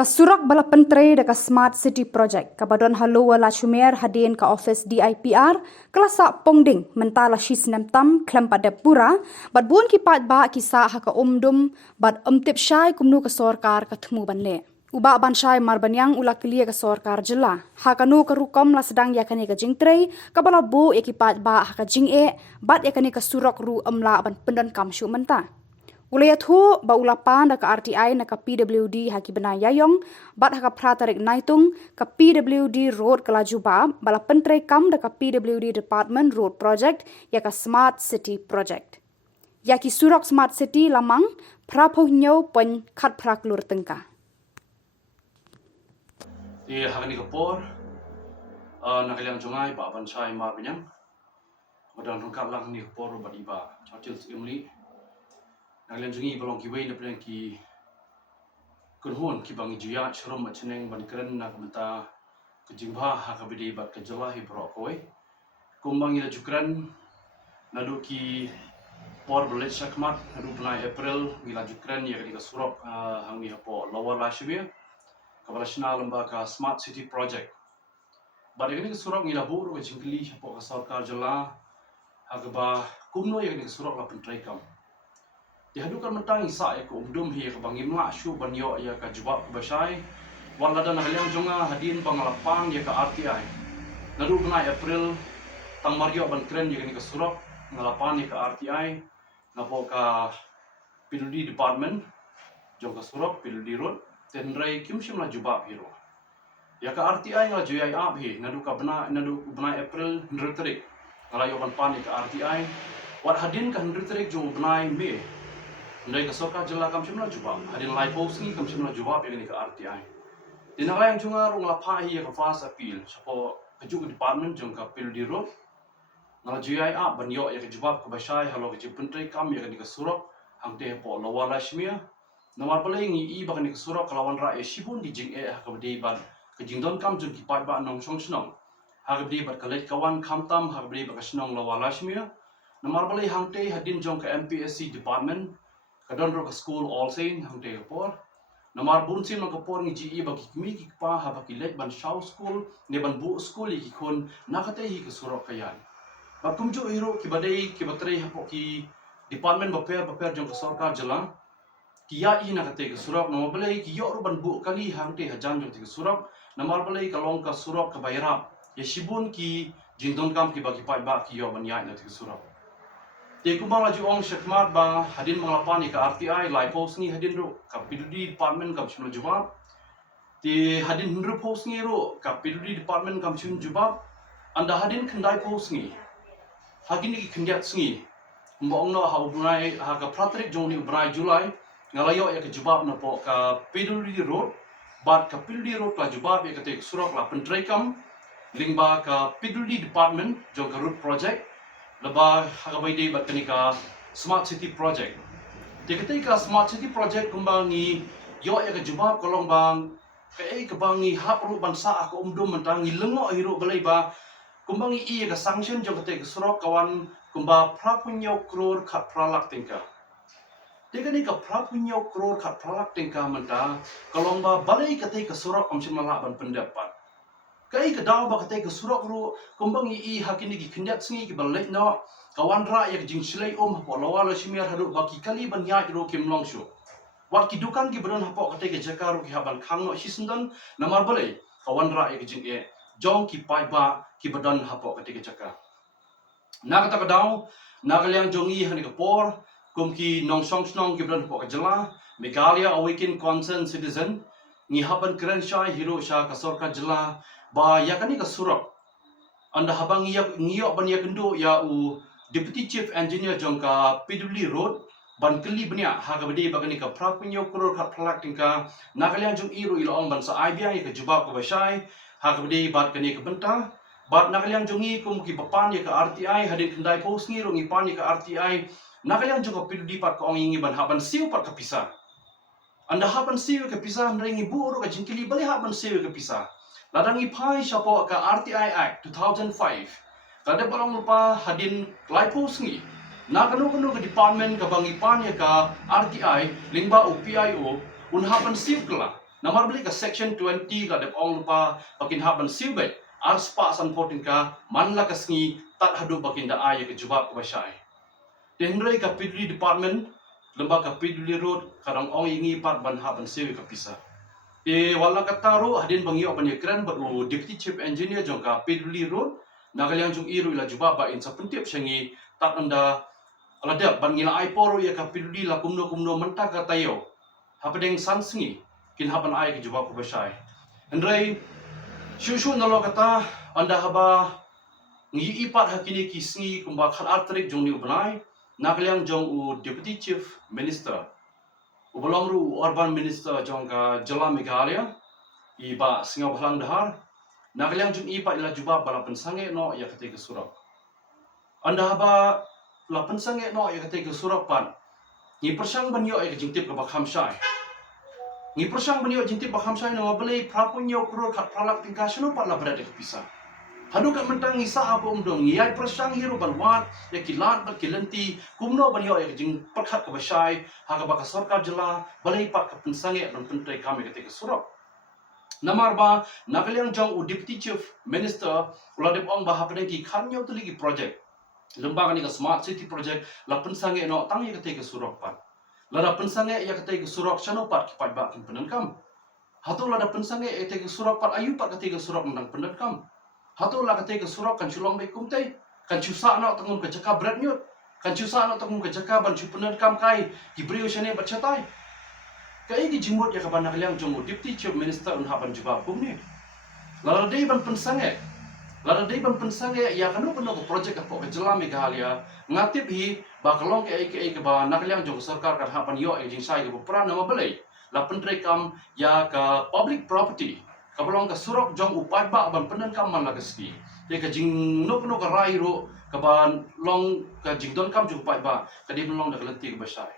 Kasurak bala pentre da ka Smart City Project kabadon halu wala chumer hadin ka office DIPR kelasa pongding mentala shisnem tam klem pada pura bad bun ki pat ba kisa ha ka umdum bad umtip syai kumnu ka sorkar ka thmu banle uba ban syai mar banyang ula klia ka sorkar jela ha kanu ka rukom la sedang yakani ka jingtre ka bala bu ya ki pat ba ha ka jinge bad yakani ka surak ru amla ban pendan kamshu menta Ulaya thu ba ulapan da ka RTI na ka PWD haki bena yayong bat haka pratarik naitung ka PWD road kelaju ba bala pentre kam da ka PWD Department Road Project ya ka Smart City Project. Ya ki surok Smart City lamang prapoh nyau pen khat prak lur tengka. Di hakani kapor nakaliang jungay ba ban chai mar banyang. Badang rungkap lang ni kapor ba iba Churchill imli. Nakalian jungi balong kiway na pala ki kunhon ki bang juya chrom macheneng ban kren na kamta kejingba hakabidi bat kejala hi brokoi kumbang ila jukran nadu ki por belet sakmat nadu pernah April ila jukran ya ka surok hangi hapo lower lashmir kabala shna lamba ka Smart City Project bat ya ka surok ila buru ka jingli hapo ka sarkar jala hagaba kumno ya ka surok la pentrai kam dihadukan mentang isa ya ke umdum hi ke bangim la syu banyo ya ka jawab ke basai wala dan haliang jonga hadin pangalapang ya ka RTI nadu kena April tang mario ban kren ya ke surok ngalapan ya ka RTI ngapo ka PWD Department jong ka surok PWD Road tenrai kim sim la jawab hiro ya ka RTI ngala joyai ab hi nadu bena April ndretrik ngalayo ban pan ya ka RTI wat hadin ka ndretrik jong benai me Ndai ka sorkar jela kam simla jubab hadin live post ni kam simla jubab yang ni ka RTI dinala yang junga rung la pha hi ka fast appeal sapo keju department jong ka PWD road ngala GI a banyo ya ka jubab ka basai halo ka jipentrai kam ya ka ni ka surok hangte po lawa lashmia namar pala ngi i ba ka ni ka surok kalawan ra e shibun di jing e ha ka bdi ban ka jingdon kam jong ki pai ba nong song snong ha ka bdi ba ka let kawan khamtam ha ka bdi ba ka snong lawa lashmia namar pala hangte hadin jong ka MPSC department kadon ro ka school all sain hangte kapor namar bunsin ng kapor ng GE bagi kimi ki pa ha baki let ban shaw school ne ban bu school ki kon nakate hi ka surok kayan bakumjo hiro ki badai ki batre ha po ki department baper jong ka sarkar jala ki ya i nakate ka surok no balai ki yo ro ban bu kali hangte hajan jong ti ka surok namar balai ka long ka surok ka bayra ya shibun ki jindon kam ki bagi pai ba ki yo ban ya na ti ka surok Di kumbang laju ong syakmat ba hadin mengalapan ka RTI live post ni hadin ro ka PWD department kam simla jawab di hadin hundred post ni ro ka PWD department kam sim jawab anda hadin kendai post ni hagin ni kendiat sngi mbong no ha ubnai ha ka pratrik jong ni ubnai Julai ngalayo ya ka jawab na po ka PWD road bat ka PWD road la jawab ya ka te surok la pentrai kam lingba ka PWD department jong ka road project Laba hagabai day bat kanika Smart City Project. Di ketika Smart City Project kumbangi yo ya ka jubab kolong bang kai ka bangi hapru bansa ako umdum mentangi lengo hiro balai ba kumbangi i ka sanction jo ketika surok kawan kumba prapunyo kror khat pralak tingka. Di ketika prapunyo kror khat pralak tingka menta kolong ba balai ketika surok amsin malak ban pendapat. Kai ka daw ba katay ka surok ro kumbang i hakini ki kendiat singi ki balai no kawan ra yak jing silai hapo lawala simir hadu ba ki kali ban ya ro kim long shu wat ki dukan ki badan hapo katay ka jakar ki haban khang no hisundan namar balai kawan ra yak jing e jong ki pai ba ki badan hapo katay ka jakar na kata ka daw nakaliang jongi hani ka por kum ki nong song snong ki badan hapo ka jala Meghalaya Awaken Concerned Citizen ngi haban keren syai hiro sya ka sorkar jala ba yakani ka surok anda habang ngiyok ban yakendo ya u deputy chief engineer jongka PWD road ban keli benya haga bede bagani ka prapunyo kror khat phalak tingka nakalian jong iro ilong ban sa IBI ka jubab ko basai haga bede bat kani ka benta bat nakalian jongi kum ki papan ya ka RTI hadin kendai post ngi ro ngi pan ya ka RTI nakalian jong ka PWD pat ko ngi ban haban siu pat ka pisah anda haban siu ka pisah nrengi buru ka jingkili bali haban siu ka pisah Ladangi pai siapa ka RTI Act 2005. Kada parang lupa hadin live post ni. Na kanu ke department ka bangipan ya ka RTI lingba UPIO unhapan sip kala. Namar beli ka section 20 ka dep ong lupa bakin haban silbet arspa san potin ka manla ka sngi tat hadu bakin da ay ka jubab ka basyai. Denrei ka peduli department lembaga peduli road kadang ong ingi pat ban haban sewi ka pisa. Wala kataro hadin bangyo ban yakran bat deputy chief engineer jong ka peduli road nagaliang jong iru ila jubaba in sa puntip syangi tat anda aladap ban ngila ay poro ya ka peduli la kumno menta ka tayo. Hapadeng sansngi kin haban ay ki jubab ko basyai. Andrei shushu nalo kata anda haba ngi ipat hakini kisngi kumba khat artrik jong ni ubanai nagaliang jong deputy chief minister ubalong ru urban minister jong ka Jala Meghalaya iba singa balang dahar nagaliang jong ipat ila jubab bala pensange no ya kate ke surak anda haba la pensange no ya kate ke surak pan ni persang banyo ay jingtip ka bakham syai ni persang banyo jingtip bakham syai no beli prapunyo pro khat pralak tingkasno pat la berada ke pisah. Hadu kat mentang ngisa apa umdong ngiyai persang hiru banwat ya kilat bat kilenti kumno banyo ya jing perkhat ke basyai haga baka sarkar jela balai pat ke pensange dan pentrai kami ketika surok. Namar ba nakaliang jong deputy chief minister uladep ong ba hapen ki khanyo tu lagi project lembaga ni ka smart city project la pensange no tang ya ketika surok pat. Lada pensange ya ketika surok chano pat ki pat ba kin penankam. Hatu lada pensange ya ketika surok pat ayu pat ketika surok nang penankam. Hatu la kate ke surok kan chulong be kumte kan chusa na tangun ke jaka berat nyut kan chusa na tangun ke jaka ban chupener kam kai gibriu shane bachatai kai gi jimut ya ka ban nakliang jong deputy chief minister un haban jubab kumni la dei ban pensange ya kanu peno ko project ko ke Jala Meghalaya ngatip hi ba kalong ke ba nakliang jong sarkar kan haban yo jing sai ke pran nama belai la pentrai kam ya ka public property kabalong ka surok jong upat ba ban penen kam man lagaski te ka jing no ka rai ro ka ban long ka jing don kam jong upat ba ka di long da kalenti ka basai